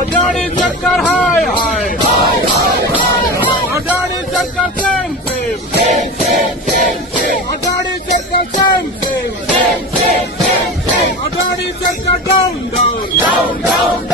Adani Sarkar high high. Adani Sarkar same same. Adani Sarkar same same. Adani Sarkar down down.